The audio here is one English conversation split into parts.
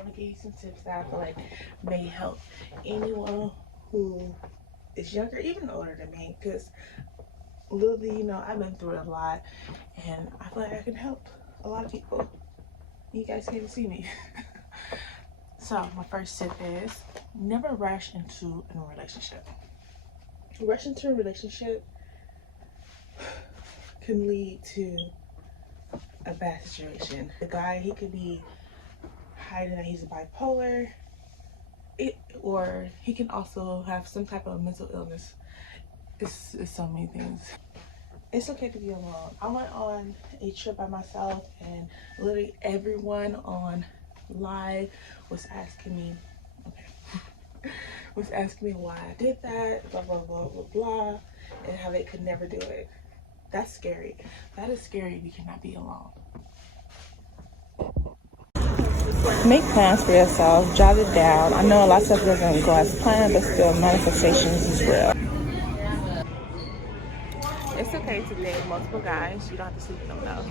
want to give you some tips that I feel like may help anyone who is younger, even older than me, because literally, you know, I've been through a lot, and I feel like I can help a lot of people. You guys can't see me. So my first tip is never rush into a relationship. Rush into a relationship can lead to a bad situation. The guy, he could be hiding that he's bipolar, or he can also have some type of mental illness. It's so many things. It's okay to be alone. I went on a trip by myself, and literally everyone on live was asking me, was asking me why I did that, blah, blah, blah, blah, blah, and how they could never do it. That's scary. That is scary if you cannot be alone. Make plans for yourself. Jot it down. I know a lot of stuff doesn't go as planned, but still manifestations is real. It's okay to date multiple guys. You don't have to sleep with them though.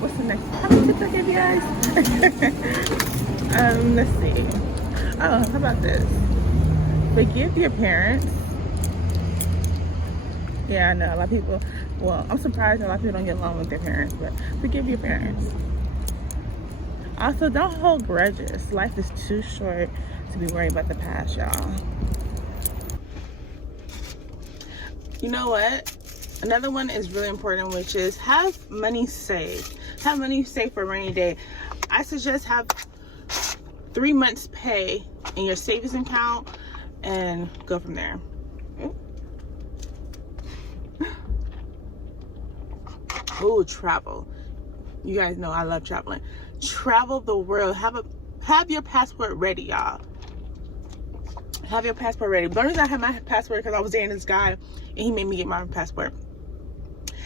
What's the next? How many tips I give you guys? Let's see. Oh, how about this? Forgive your parents. Yeah, I know a lot of people. Well, I'm surprised a lot of people don't get along with their parents, but forgive your parents. Also, don't hold grudges. Life is too short to be worried about the past, y'all. You know what? Another one is really important, which is have money saved. Have money saved for a rainy day. I suggest have 3 months pay in your savings account and go from there. Oh, travel. You guys know I love traveling. Travel the world. Have your passport ready, y'all. Have your passport ready. The only reason I have my passport because I was dating this guy and he made me get my passport.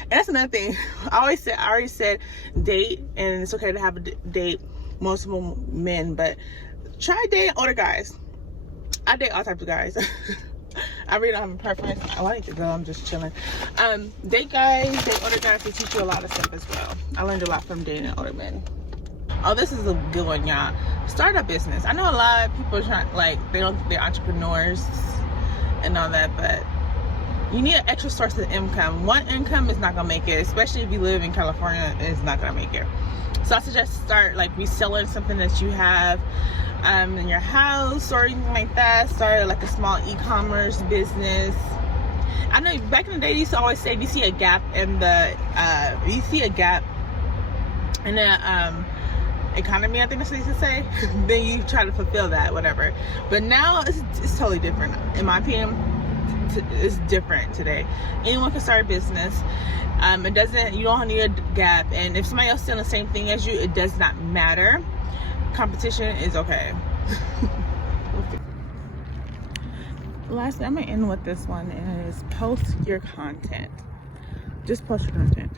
And that's another thing. I already said date, and it's okay to have a date multiple men, but try dating older guys. I date all types of guys. I really don't have a preference. Oh, I need to go. I'm just chilling. Date guys, date older guys, they teach you a lot of stuff as well. I learned a lot from dating older men. Oh, this is a good one, y'all. Start a business. I know a lot of people trying, like, they're entrepreneurs and all that, but you need an extra source of income. One income is not gonna make it, especially if you live in California. It's not gonna make it. So I suggest start like reselling something that you have in your house or anything like that. Start like a small e-commerce business. I know back in the day, they used to always say, if you see a gap in the economy, I think that's what they used to say, then you try to fulfill that, whatever. But now it's totally different. In my opinion, it's different today. Anyone can start a business. You don't need a gap, and if somebody else is doing the same thing as you, it does not matter. Competition is okay. Lastly, I'm gonna end with this one, and it is post your content. Just post your content.